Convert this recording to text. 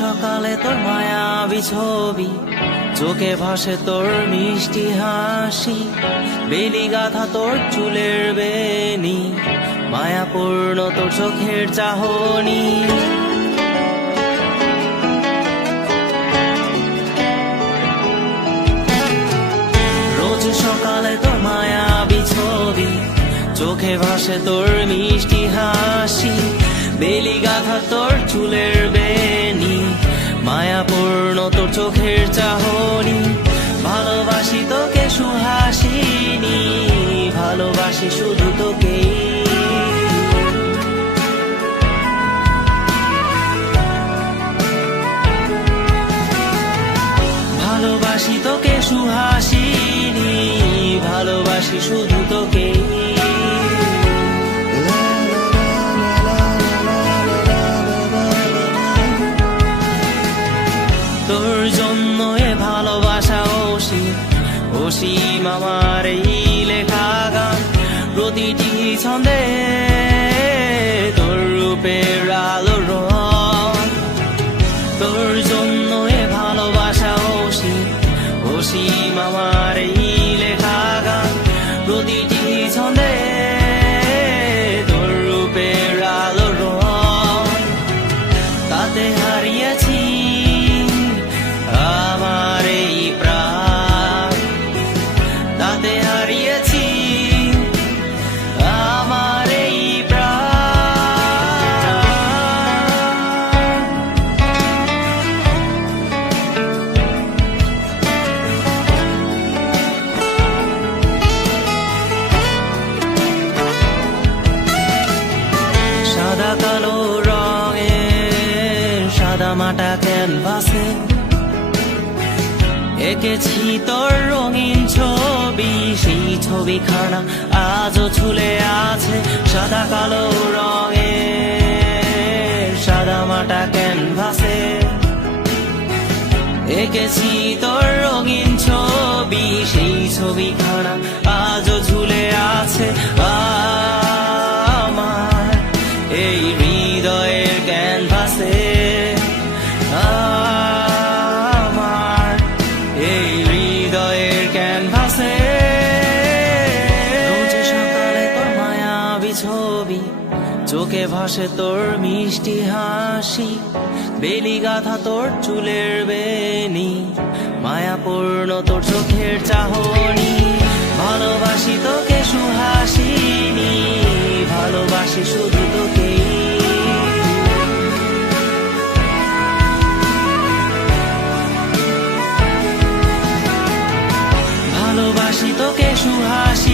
সকালে তোর মায়াবী ছবি, চোখে ভাসে তোর মিষ্টি হাসি, বেলি গাথা তোর চুলের বেনি, মায়াপূর্ণ তোর চোখের চাহনি। রোজ সকালে তোর মায়াবী ছবি, চোখে ভাসে তোর মিষ্টি হাসি, বেলি গাথা তোর চুলের বেনি, মায়াপূর্ণ তোর চোখের চাহনি। ভালোবাসি তোকে সুহাসিনী, ভালোবাসি শুধু তোকে। ভালোবাসি তোকে সুহাসিনী, ভালোবাসি শুধু তোকে। তোর জন্য এ ভালোবাসা অসীম, অসীম আমার এই লেখা গান, প্রতিটি ছন্দে তোর রূপের আলো রং। তোর জন্য এ ভালোবাসা অসীম, অসীম আমার এই লেখা গান, প্রতিটি ছন্দে তোর রূপের আলো রং। তাতে হারিয়েছি আমার এই প্রাণ, তাতে হারিয়েছি আমার এই প্রাণ। সাদা কালো রঙের সাদা মাটা ক্যানভাসে এঁকেছি তোর রঙিন ছবি, সেই ছবিখানা আজও ঝুলে আছে। সাদা কালো রঙের সাদা মাটা ক্যানভাসে এঁকেছি তোর রঙিন ছবি, সেই ছবিখানা আজও ঝুলে আছে আমার এই হৃদয়ের ক্যানভাসে। আমার এই হৃদয়ের ক্যানভাসে রোজ সকালে তোর মায়াবী ছবি, চোখে ভাসে তোর মিষ্টি হাসি, বেলি গাথা তোর চুলের বেনি, মায়াপূর্ণ তোর চোখের চাহনি। ভালোবাসি তোকে সুহাসিনী, ভালোবাসি শুধু তোকে। ভালোবাসি তোকে সুহাসিনী।